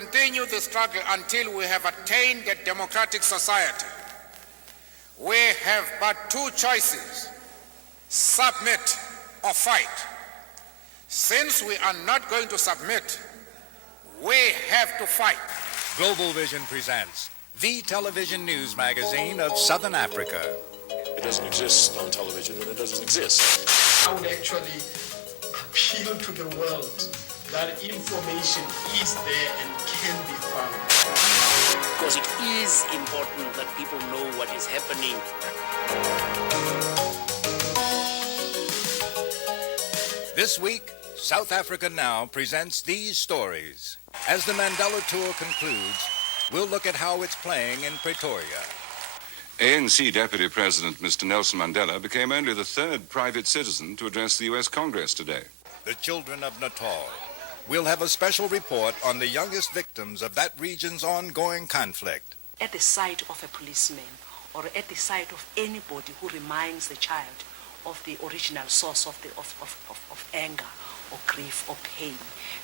continue the struggle until we have attained a democratic society. We have but two choices: submit or fight. Since we are not going to submit, we have to fight. Global Vision presents the television news magazine of Southern Africa. It doesn't exist on television, and it doesn't exist. I would actually appeal to the world that information is there and can be found. Because it is important that people know what is happening. This week, South Africa Now presents these stories. As the Mandela Tour concludes, we'll look at how it's playing in Pretoria. ANC Deputy President Mr. Nelson Mandela became only the third private citizen to address the U.S. Congress today. The children of Natal. We'll have a special report on the youngest victims of that region's ongoing conflict. At the sight of a policeman or at the sight of anybody who reminds the child of the original source of anger or grief or pain,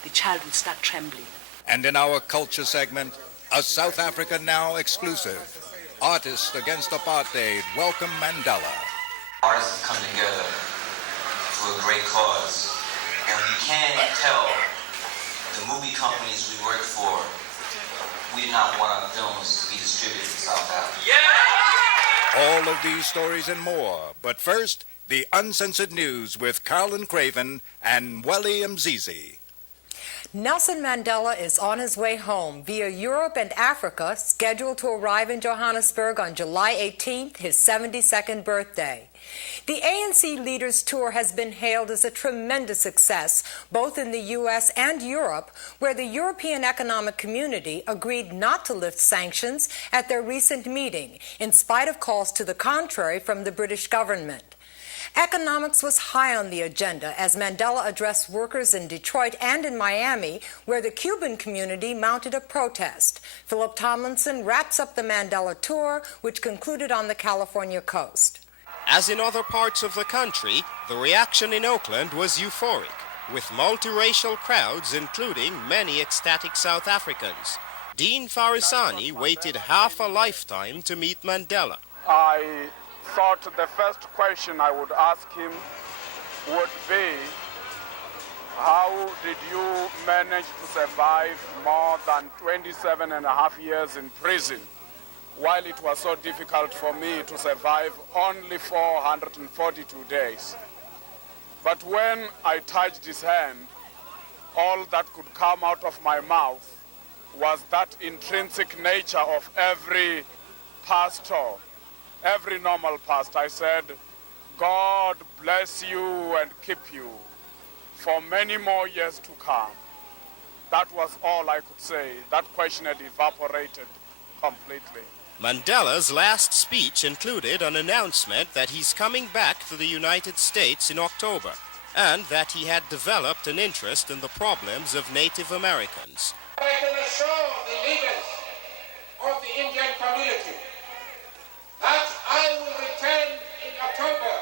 the child will start trembling. And in our culture segment, a South Africa Now exclusive. Artists Against Apartheid welcome Mandela. Artists have come together for a great cause. And you can't tell the movie companies we work for, we do not want our films to be distributed in South Africa. Yeah! All of these stories and more. But first, the uncensored news with Carolyn, Craven and Mweli Mzizi. Nelson Mandela is on his way home via Europe and Africa, scheduled to arrive in Johannesburg on July 18th, his 72nd birthday. The ANC Leaders Tour has been hailed as a tremendous success, both in the U.S. and Europe, where the European Economic Community agreed not to lift sanctions at their recent meeting, in spite of calls to the contrary from the British government. Economics was high on the agenda as Mandela addressed workers in Detroit and in Miami, where the Cuban community mounted a protest. Phillip Tomlinson wraps up the Mandela tour, which concluded on the California coast. As in other parts of the country, the reaction in Oakland was euphoric, with multiracial crowds including many ecstatic South Africans. Dean Farisani waited half a lifetime to meet Mandela. I thought the first question I would ask him would be, how did you manage to survive more than 27 and a half years in prison, while it was so difficult for me to survive only 442 days? But when I touched his hand, all that could come out of my mouth was that intrinsic nature of every pastor, every normal pastor. I said, God bless you and keep you for many more years to come. That was all I could say. That question had evaporated completely. Mandela's last speech included an announcement that he's coming back to the United States in October, and that he had developed an interest in the problems of Native Americans. I can assure the leaders of the Indian community that I will return in October.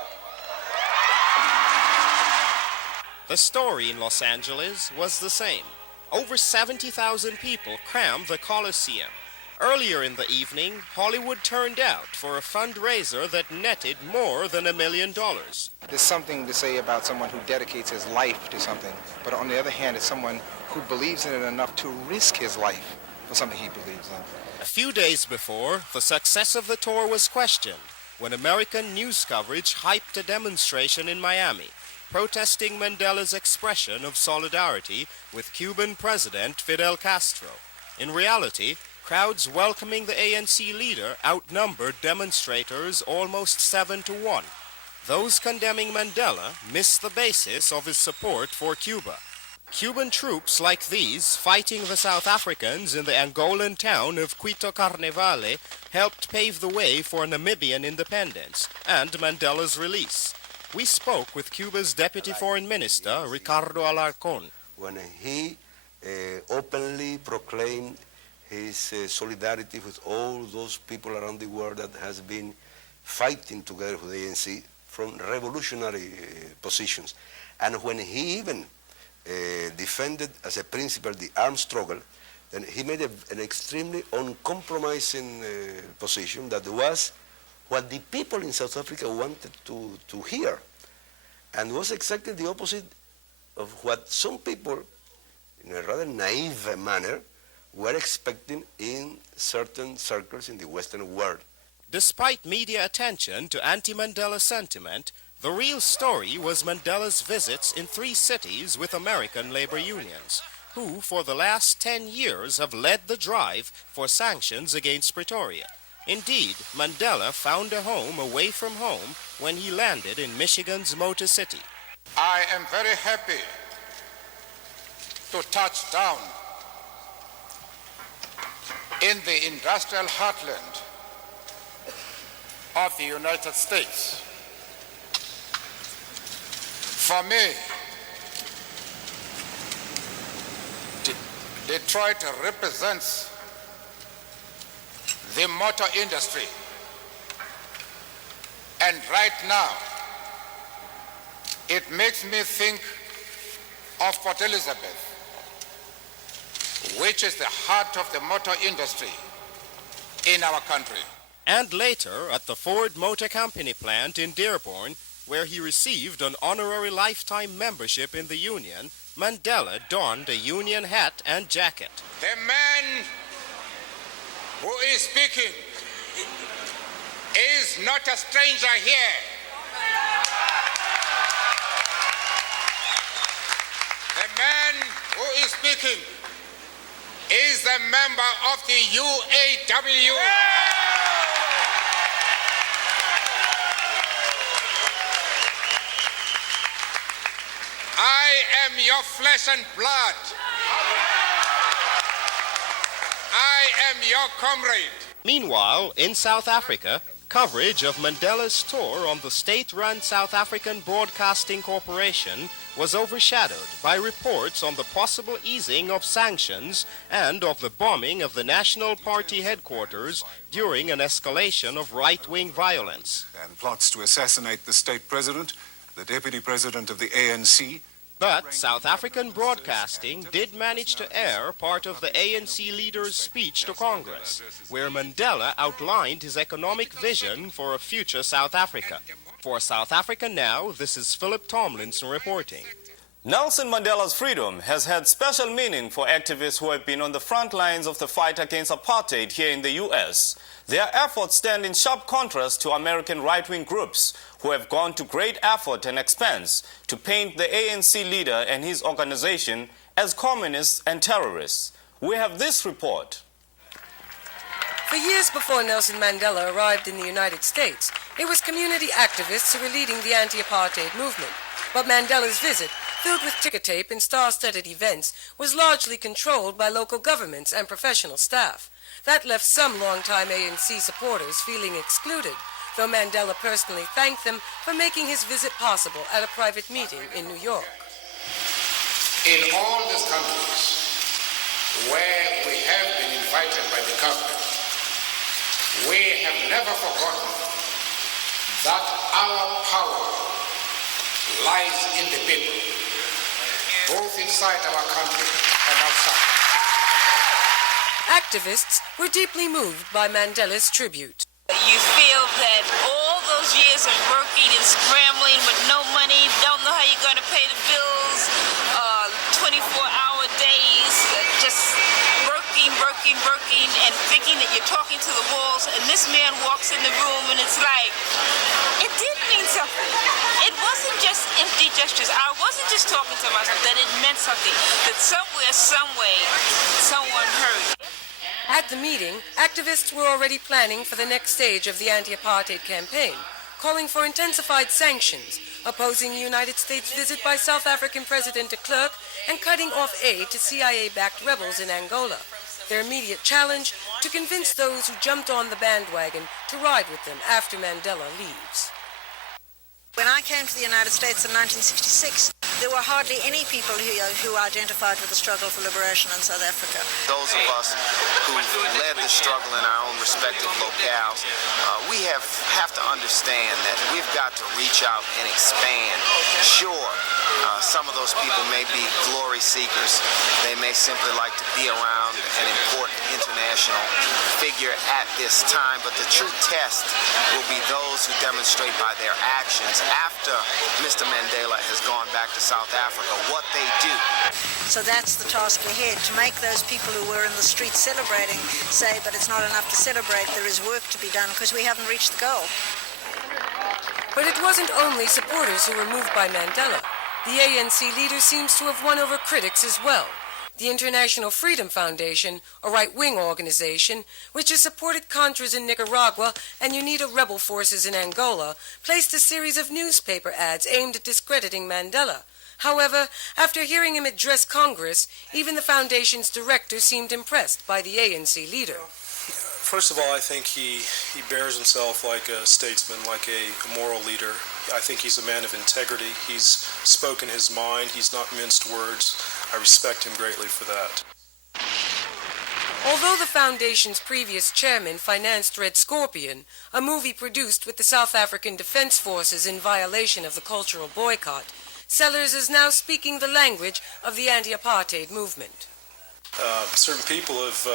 The story in Los Angeles was the same. Over 70,000 people crammed the Coliseum. Earlier in the evening, Hollywood turned out for a fundraiser that netted more than $1 million. There's something to say about someone who dedicates his life to something, but on the other hand, it's someone who believes in it enough to risk his life for something he believes in. A few days before, the success of the tour was questioned when American news coverage hyped a demonstration in Miami, protesting Mandela's expression of solidarity with Cuban President Fidel Castro. In reality, crowds welcoming the ANC leader outnumbered demonstrators almost 7-1. Those condemning Mandela missed the basis of his support for Cuba. Cuban troops like these, fighting the South Africans in the Angolan town of Cuito Cuanavale, helped pave the way for Namibian independence and Mandela's release. We spoke with Cuba's Deputy Foreign Minister, Ricardo Alarcon. When he openly proclaimed his solidarity with all those people around the world that has been fighting together with the ANC from revolutionary positions, and when he even defended as a principle the armed struggle, And he made an extremely uncompromising position that was what the people in South Africa wanted to hear, and was exactly the opposite of what some people, in a rather naive manner, were expecting in certain circles in the Western world. Despite media attention to anti-Mandela sentiment, the real story was Mandela's visits in 3 cities with American labor unions, who for the last 10 years have led the drive for sanctions against Pretoria. Indeed, Mandela found a home away from home when he landed in Michigan's Motor City. I am very happy to touch down in the industrial heartland of the United States. For me, Detroit represents the motor industry. And right now, it makes me think of Port Elizabeth, which is the heart of the motor industry in our country. And later at the Ford Motor Company plant in Dearborn, where he received an honorary lifetime membership in the union, Mandela donned a union hat and jacket. The man who is speaking is not a stranger here. The man who is speaking is a member of the UAW. I am your flesh and blood. I am your comrade. Meanwhile, in South Africa, coverage of Mandela's tour on the state-run South African Broadcasting Corporation was overshadowed by reports on the possible easing of sanctions and of the bombing of the National Party headquarters during an escalation of right-wing violence. And plots to assassinate the state president, the deputy president of the ANC. But South African Broadcasting did manage to air part of the ANC leader's speech to Congress, where Mandela outlined his economic vision for a future South Africa. For South Africa Now, this is Phillip Tomlinson reporting. Nelson Mandela's freedom has had special meaning for activists who have been on the front lines of the fight against apartheid here in the U.S. Their efforts stand in sharp contrast to American right-wing groups who have gone to great effort and expense to paint the ANC leader and his organization as communists and terrorists. We have this report. For years before Nelson Mandela arrived in the United States, it was community activists who were leading the anti-apartheid movement. But Mandela's visit, filled with ticker tape and star-studded events, was largely controlled by local governments and professional staff. That left some longtime ANC supporters feeling excluded, though Mandela personally thanked them for making his visit possible at a private meeting in New York. In all these countries where we have been invited by the government, we have never forgotten that our power lies in the people, both inside our country and outside. Activists were deeply moved by Mandela's tribute. You feel that all those years of working and scrambling with no money, don't know how you're going to pay the bills, 24-hour days, just working, and thinking that you're talking to the walls, and this man walks in the room, and it's like, it did mean something. It wasn't just empty gestures. I wasn't just talking to myself, that it meant something, that somewhere, some way, someone heard. At the meeting, activists were already planning for the next stage of the anti-apartheid campaign, calling for intensified sanctions, opposing the United States visit by South African President de Klerk, and cutting off aid to CIA-backed rebels in Angola. Their immediate challenge, to convince those who jumped on the bandwagon to ride with them after Mandela leaves. When I came to the United States in 1966, there were hardly any people here who identified with the struggle for liberation in South Africa. Those of us who led the struggle in our own respective locales, we have to understand that we've got to reach out and expand. Sure, some of those people may be glory seekers. They may simply like to be around an important international figure at this time, but the true test will be those who demonstrate by their actions after Mr. Mandela has gone back to South Africa what they do. So that's the task ahead, to make those people who were in the streets celebrating say, but it's not enough to celebrate, there is work to be done because we haven't reached the goal. But it wasn't only supporters who were moved by Mandela. The ANC leader seems to have won over critics as well. The International Freedom Foundation, a right-wing organization, which has supported Contras in Nicaragua and UNITA rebel forces in Angola, placed a series of newspaper ads aimed at discrediting Mandela. However, after hearing him address Congress, even the foundation's director seemed impressed by the ANC leader. First of all, I think he bears himself like a statesman, like a moral leader. I think he's a man of integrity. He's spoken his mind. He's not minced words. I respect him greatly for that. Although the foundation's previous chairman financed Red Scorpion, a movie produced with the South African Defense Forces in violation of the cultural boycott, Sellers is now speaking the language of the anti-apartheid movement. Certain people have,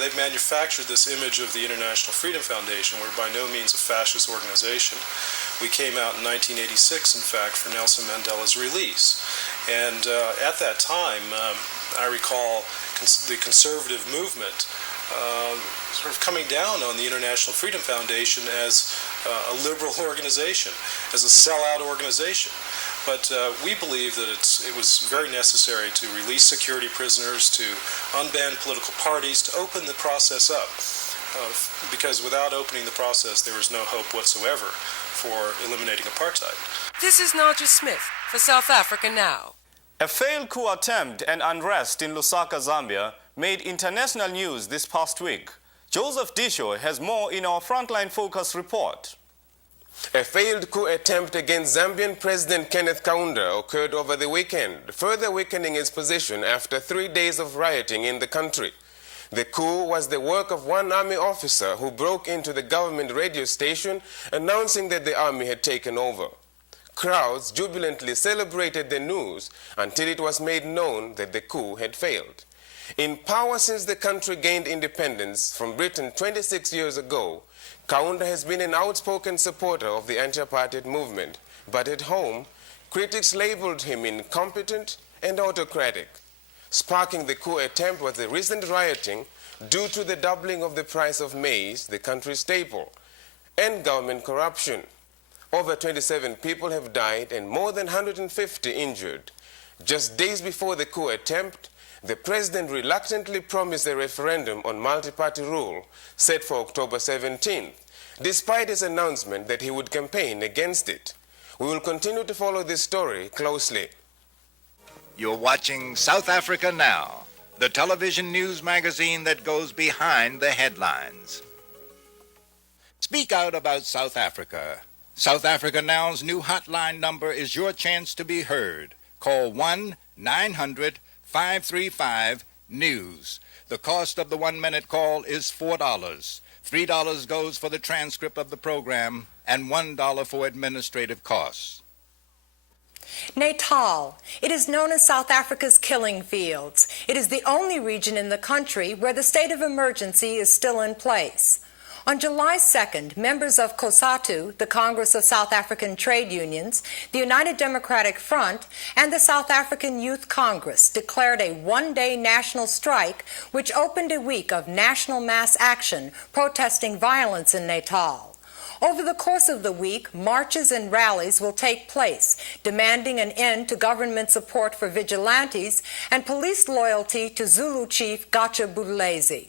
they've manufactured this image of the International Freedom Foundation. We're by no means a fascist organization. We came out in 1986, in fact, for Nelson Mandela's release. And at that time, I recall the conservative movement sort of coming down on the International Freedom Foundation as a liberal organization, as a sellout organization. But we believe that it was very necessary to release security prisoners, to unban political parties, to open the process up. Because without opening the process, there was no hope whatsoever for eliminating apartheid. This is Nadja Smith for South Africa Now. A failed coup attempt and unrest in Lusaka, Zambia, made international news this past week. Joseph Diescho has more in our Frontline Focus report. A failed coup attempt against Zambian President Kenneth Kaunda occurred over the weekend, further weakening his position after 3 days of rioting in the country. The coup was the work of one army officer who broke into the government radio station announcing that the army had taken over. Crowds jubilantly celebrated the news until it was made known that the coup had failed. In power since the country gained independence from Britain 26 years ago, Kaunda has been an outspoken supporter of the anti-apartheid movement, but at home, critics labeled him incompetent and autocratic. Sparking the coup attempt was the recent rioting due to the doubling of the price of maize, the country's staple, and government corruption. Over 27 people have died and more than 150 injured. Just days before the coup attempt, the president reluctantly promised a referendum on multi-party rule set for October 17th, despite his announcement that he would campaign against it. We will continue to follow this story closely. You're watching South Africa Now, the television news magazine that goes behind the headlines. Speak out about South Africa. South Africa Now's new hotline number is your chance to be heard. Call 1-900-535-NEWS. The cost of the 1-minute call is $4. $3 goes for the transcript of the program and $1 for administrative costs. Natal. It is known as South Africa's killing fields. It is the only region in the country where the state of emergency is still in place. On July 2nd, members of COSATU, the Congress of South African Trade Unions, the United Democratic Front, and the South African Youth Congress declared a one-day national strike which opened a week of national mass action protesting violence in Natal. Over the course of the week, marches and rallies will take place, demanding an end to government support for vigilantes and police loyalty to Zulu Chief Gatsha Buthelezi.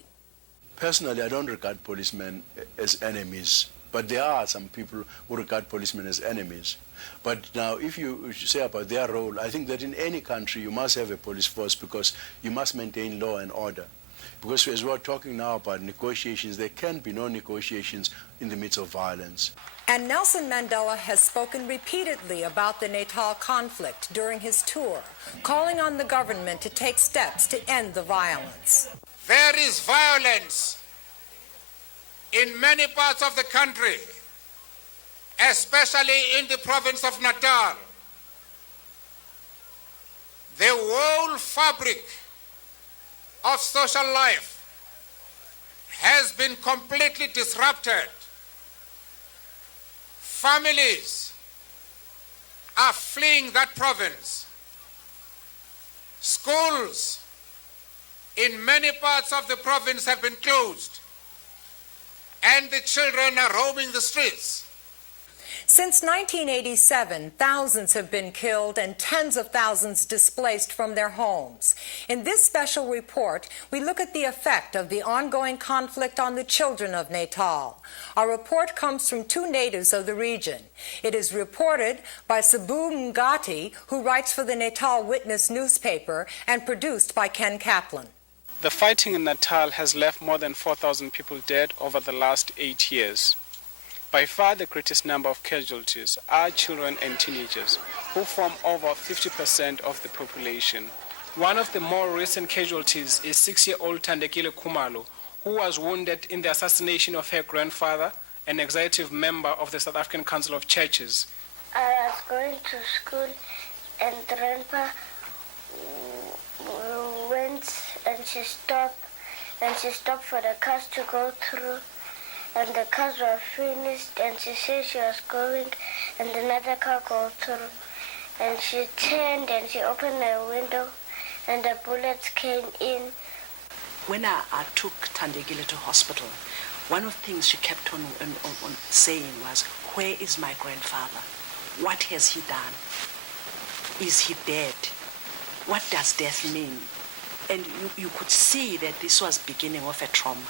Personally, I don't regard policemen as enemies, but there are some people who regard policemen as enemies. But now, if you say about their role, I think that in any country you must have a police force because you must maintain law and order. Because as we're talking now about negotiations, there can be no negotiations in the midst of violence. And Nelson Mandela has spoken repeatedly about the Natal conflict during his tour, calling on the government to take steps to end the violence. There is violence in many parts of the country, especially in the province of Natal. The whole fabric of social life has been completely disrupted. Families are fleeing that province. Schools in many parts of the province have been closed, and the children are roaming the streets. Since 1987, thousands have been killed and tens of thousands displaced from their homes. In this special report, we look at the effect of the ongoing conflict on the children of Natal. Our report comes from two natives of the region. It is reported by S'bu Mngadi, who writes for the Natal Witness newspaper, and produced by Ken Kaplan. The fighting in Natal has left more than 4,000 people dead over the last 8 years. By far the greatest number of casualties are children and teenagers, who form over 50% of the population. One of the more recent casualties is 6-year-old Thandekile Khumalo, who was wounded in the assassination of her grandfather, an executive member of the South African Council of Churches. I was going to school and Grandpa went and she stopped for the cars to go through. And the cars were finished, and she said she was going, and another car go through. And she turned and she opened the window, and the bullets came in. When I took Thandekile to hospital, one of the things she kept on saying was, "Where is my grandfather? What has he done? Is he dead? What does death mean?" And you could see that this was beginning of a trauma.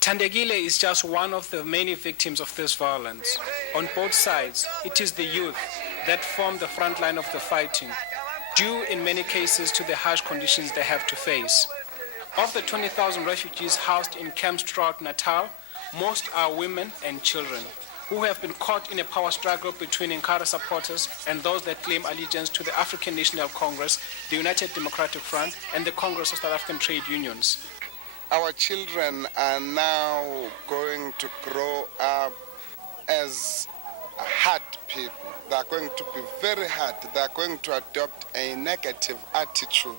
Thandekile is just one of the many victims of this violence. On both sides, it is the youth that form the front line of the fighting, due in many cases to the harsh conditions they have to face. Of the 20,000 refugees housed in camps throughout Natal, most are women and children, who have been caught in a power struggle between Inkatha supporters and those that claim allegiance to the African National Congress, the United Democratic Front, and the Congress of South African Trade Unions. Our children are now going to grow up as hard people. They are going to be very hard. They are going to adopt a negative attitude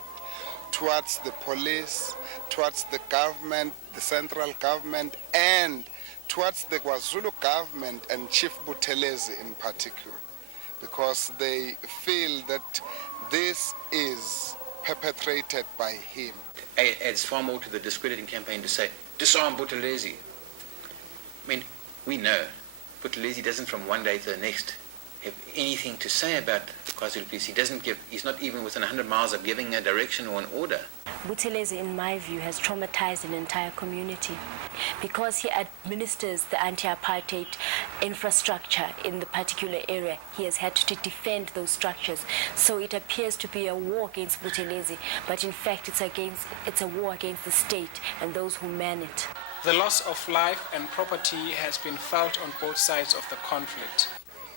towards the police, towards the government, the central government, and towards the KwaZulu government and Chief Buthelezi in particular, because they feel that this is perpetrated by him. It adds far more to the discrediting campaign to say, disarm Buthelezi. I mean, we know Buthelezi doesn't from one day to the next have anything to say about KwaZulu police. He's not even within 100 miles of giving a direction or an order. Buthelezi, in my view, has traumatized an entire community because he administers the anti-apartheid infrastructure in the particular area. He has had to defend those structures. So it appears to be a war against Buthelezi, but in fact it's a war against the state and those who man it. The loss of life and property has been felt on both sides of the conflict.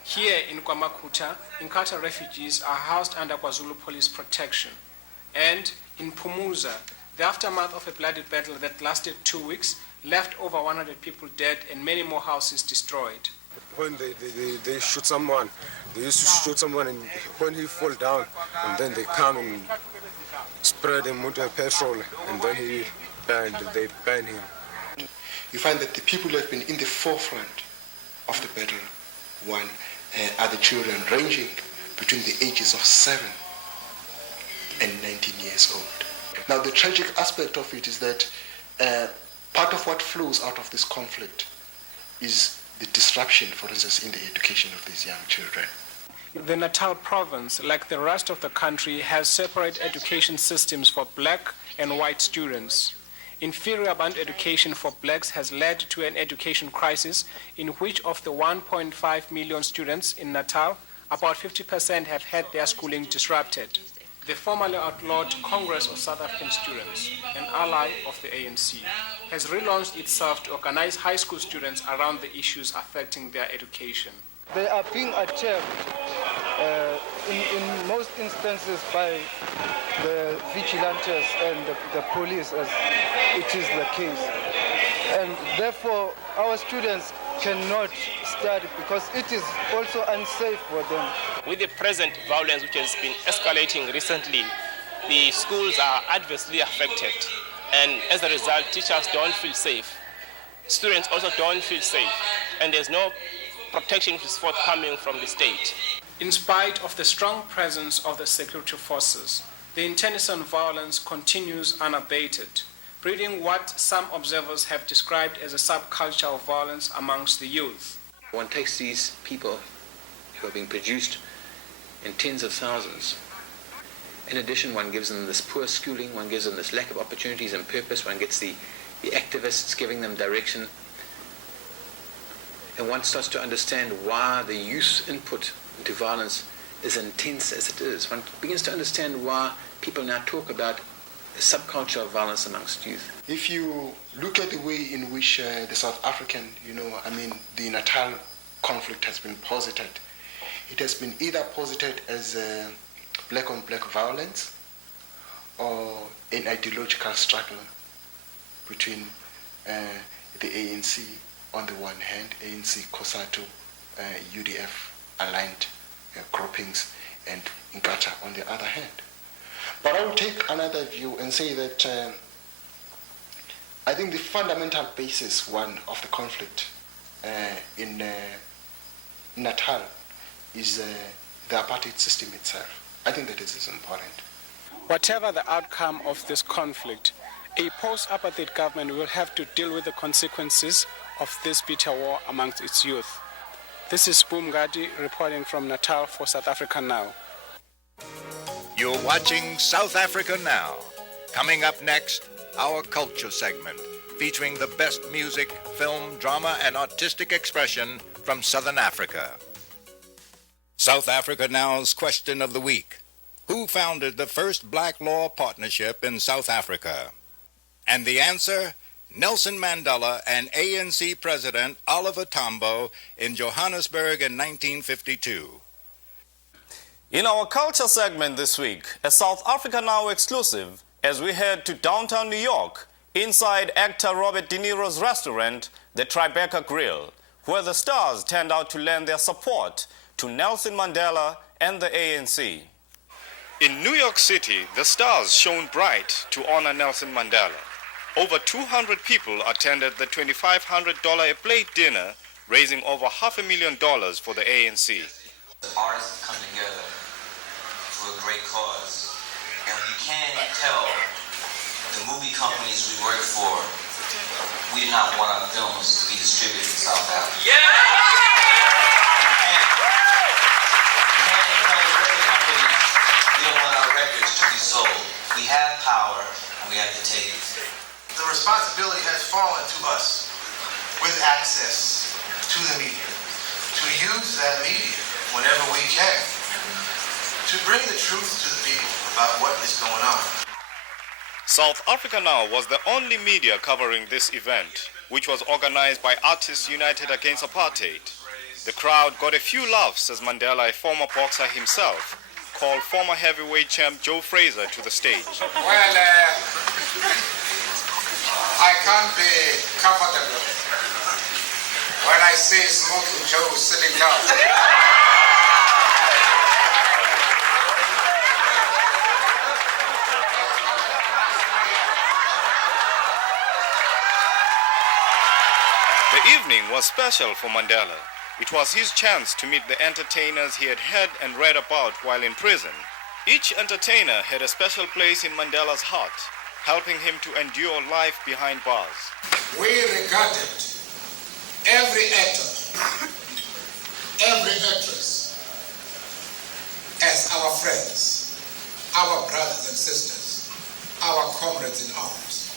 Here in KwaMakuta, Inkatha refugees are housed under KwaZulu police protection. And in Phumuza, the aftermath of a bloody battle that lasted 2 weeks left over 100 people dead and many more houses destroyed. When they shoot someone, they used to shoot someone, and when he fall down, and then they come and spread him with a petrol, and then they burn him. You find that the people who have been in the forefront of the battle, one, are the children ranging between the ages of 7 and 19 years old. Now, the tragic aspect of it is that part of what flows out of this conflict is the disruption, for instance, in the education of these young children. The Natal province, like the rest of the country, has separate education systems for black and white students. Inferior Bantu education for blacks has led to an education crisis in which of the 1.5 million students in Natal, about 50% have had their schooling disrupted. The formerly outlawed Congress of South African Students, an ally of the ANC, has relaunched itself to organize high school students around the issues affecting their education. They are being attacked in most instances by the vigilantes and the police, as it is the case. And therefore, our students cannot study because it is also unsafe for them. With the present violence which has been escalating recently, the schools are adversely affected, and as a result, teachers don't feel safe. Students also don't feel safe, and there's no protection which is forthcoming from the state. In spite of the strong presence of the security forces, the internecine violence continues unabated, breeding what some observers have described as a subculture of violence amongst the youth. One takes these people who are being produced in tens of thousands. In addition, one gives them this poor schooling, one gives them this lack of opportunities and purpose, one gets the activists giving them direction. And one starts to understand why the youth input into violence is intense as it is. One begins to understand why people now talk about a subculture of violence amongst youth. If you look at the way in which the South African, the Natal conflict has been posited, it has been either posited as black-on-black violence or an ideological struggle between the ANC on the one hand, ANC, COSATU, UDF aligned groupings, and Gatsha on the other hand. But I will take another view and say that I think the fundamental basis, one, of the conflict in Natal is the apartheid system itself. I think that is important. Whatever the outcome of this conflict, a post-apartheid government will have to deal with the consequences of this bitter war amongst its youth. This is S'bu Mngadi reporting from Natal for South Africa Now. You're watching South Africa Now. Coming up next, our culture segment, featuring the best music, film, drama, and artistic expression from Southern Africa. South Africa Now's question of the week. Who founded the first black law partnership in South Africa? And the answer, Nelson Mandela and ANC President Oliver Tambo in Johannesburg in 1952. In our culture segment this week, a South Africa Now exclusive, as we head to downtown New York, inside actor Robert De Niro's restaurant, the Tribeca Grill, where the stars turned out to lend their support to Nelson Mandela and the ANC. In New York City, the stars shone bright to honor Nelson Mandela. Over 200 people attended the $2,500 a plate dinner, raising over $500,000 for the ANC. Artists come together for a great cause. And you can't tell the movie companies we work for, we do not want our films to be distributed in South Africa. Yeah! You can't tell the record companies we don't want our records to be sold. We have power, and we have to take it. The responsibility has fallen to us with access to the media, to use that media whenever we can, to bring the truth to the people about what is going on. South Africa Now was the only media covering this event, which was organized by Artists United Against Apartheid. The crowd got a few laughs as Mandela, a former boxer himself, called former heavyweight champ Joe Frazier to the stage. Well, I can't be comfortable when I see Smoking Joe sitting down. The evening was special for Mandela. It was his chance to meet the entertainers he had heard and read about while in prison. Each entertainer had a special place in Mandela's heart, helping him to endure life behind bars. We regarded every actor, every actress as our friends, our brothers and sisters, our comrades in arms.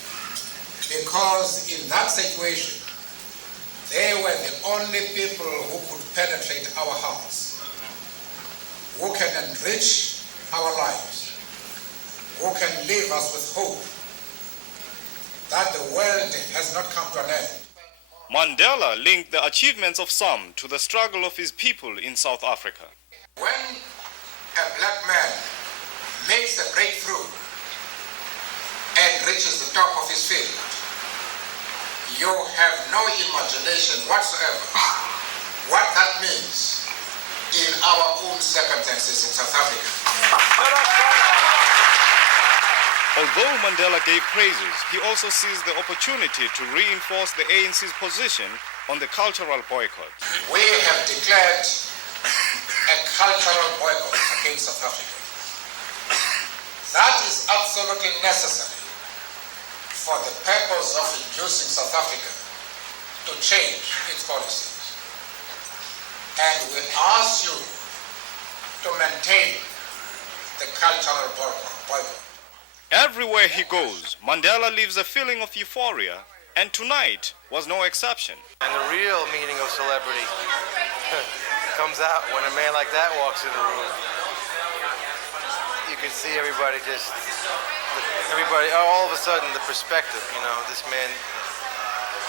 Because in that situation, they were the only people who could penetrate our hearts, who can enrich our lives, who can leave us with hope that the world has not come to an end. Mandela linked the achievements of some to the struggle of his people in South Africa. When a black man makes a breakthrough and reaches the top of his field, you have no imagination whatsoever what that means in our own circumstances in South Africa. Although Mandela gave praises, he also seized the opportunity to reinforce the ANC's position on the cultural boycott. We have declared a cultural boycott against South Africa. That is absolutely necessary for the purpose of inducing South Africa to change its policies. And we ask you to maintain the cultural boycott. Everywhere he goes, Mandela leaves a feeling of euphoria, and tonight was no exception. And the real meaning of celebrity comes out when a man like that walks in the room. You can see everybody all of a sudden the perspective, you know, this man,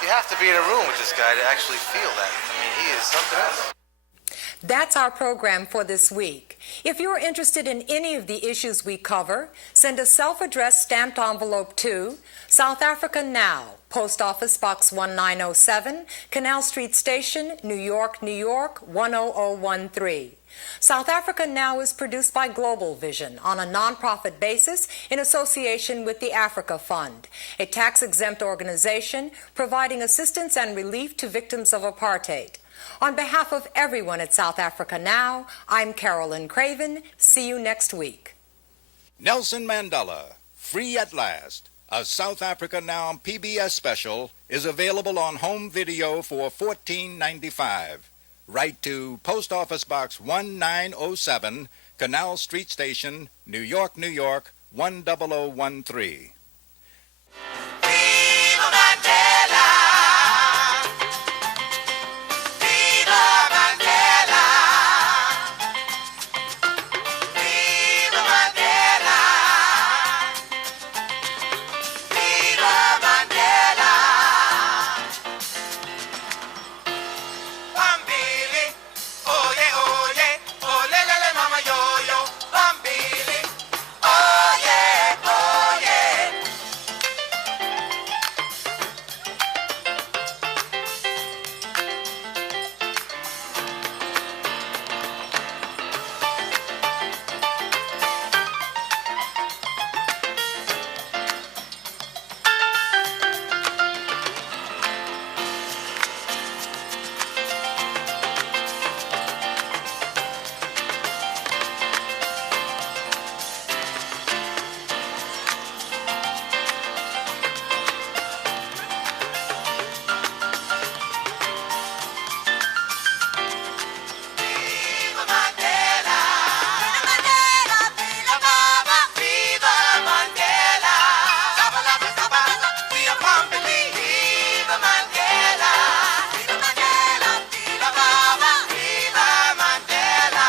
you have to be in a room with this guy to actually feel that. I mean, he is something else. That's our program for this week. If you're interested in any of the issues we cover, send a self-addressed stamped envelope to South Africa Now, Post Office Box 1907, Canal Street Station, New York, New York, 10013. South Africa Now is produced by Global Vision on a nonprofit basis in association with the Africa Fund, a tax-exempt organization providing assistance and relief to victims of apartheid. On behalf of everyone at South Africa Now, I'm Carolyn Craven. See you next week. Nelson Mandela, Free at Last, a South Africa Now PBS special, is available on home video for $14.95. Write to Post Office Box 1907, Canal Street Station, New York, New York, 10013. Viva Mandela! Viva Mandela! Viva Mandela! Viva Mandela! Bambili, oye, oye, ole, lele, mama, yo, yo. Bambili, oye, oye. Viva Mandela! Viva Mandela! Viva Mama! Viva Mandela! Sabalaka, sabalaka, viva Bambili! Viva Mandela! Viva Mandela! Viva Mama! Viva Mandela!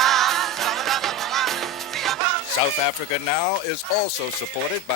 Sabalaka, viva Bambili! South Africa Now is also supported by